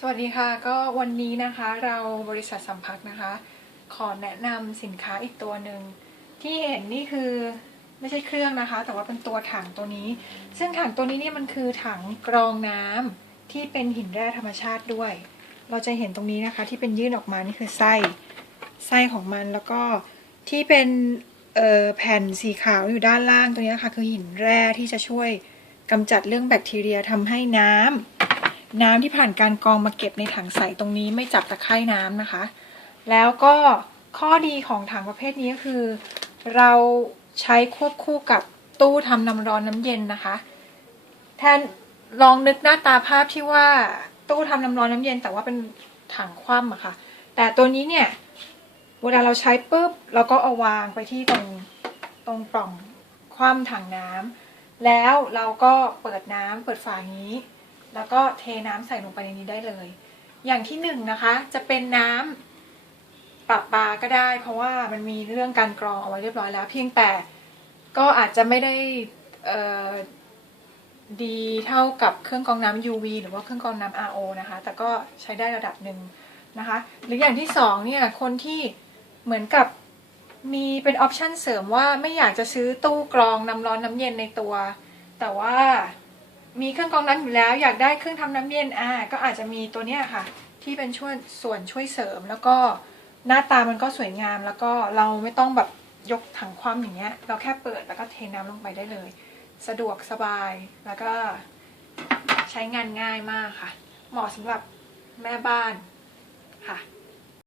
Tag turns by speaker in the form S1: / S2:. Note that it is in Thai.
S1: สวัสดีค่ะ ก็วันนี้นะคะเราบริษัทสัมพักนะคะ ขอแนะนำสินค้าอีกตัวหนึ่ง ที่เห็นนี่คือไม่ใช่เครื่องนะคะ แต่ว่าเป็นตัวถังตัวนี้ ซึ่งถังตัวนี้เนี่ยมันคือถังกรองน้ำที่เป็นหินแร่ธรรมชาติด้วย เราจะเห็นตรงนี้นะคะ ที่เป็นยื่นออกมานี่คือไส้ไส้ของมันแล้วก็ที่เป็นแผ่นสีขาวอยู่ด้านล่างตรงนี้ค่ะคือหินแร่ที่จะช่วยกำจัดเรื่องแบคทีเรียทำให้น้ำ น้ำที่ผ่านการกรองมาเก็บในถังใสตรงนี้ไม่จับตะไคร่น้ำนะคะ แล้วก็ข้อดีของถังประเภทนี้ก็คือ เราใช้ควบคู่กับตู้ทำน้ำร้อนน้ำเย็นนะคะ แทนลองนึกหน้าตาภาพที่ว่าตู้ทำน้ำร้อนน้ำเย็น แต่ว่าเป็นถังคว่ำอะค่ะ แต่ตัวนี้เนี่ยเวลาเราใช้ปุ๊บเราก็เอาวางไปที่ตรงตรงปล่องคว่ำถังน้ำแล้วเราก็เปิดน้ำเปิดฝาอย่างนี้ แล้วก็เทน้ำใส่ลงไปในนี้ได้เลย อย่างที่หนึ่งนะคะ จะเป็นน้ำปรับปลาก็ได้ เพราะว่ามันมีเรื่องการกรองเอาไว้เรียบร้อยแล้ว เพียงแต่ก็อาจจะไม่ได้ดีเท่ากับเครื่องกรองน้ำ UV หรือว่าเครื่องกรองน้ำ RO นะคะ แต่ก็ใช้ได้ระดับหนึ่งนะคะ หรืออย่างที่สองเนี่ย คนที่เหมือนกับมีเป็นออปชันเสริมว่าไม่อยากจะซื้อตู้กรองน้ำร้อนน้ำเย็นในตัว แต่ว่า มีเครื่องกรองน้ำอยู่แล้ว อยากได้เครื่องทำน้ำเย็นอ่าก็อาจจะมีตัวเนี้ยค่ะ ที่เป็นช่วยส่วนช่วยเสริม แล้วก็หน้าตามันก็สวยงามแล้วก็เราไม่ต้องแบบยกถังความอย่างเงี้ย เราแค่เปิดแล้วก็เทน้ำลงไปได้เลย สะดวกสบายแล้วก็ใช้งานง่ายมากค่ะ เหมาะสำหรับแม่บ้านค่ะ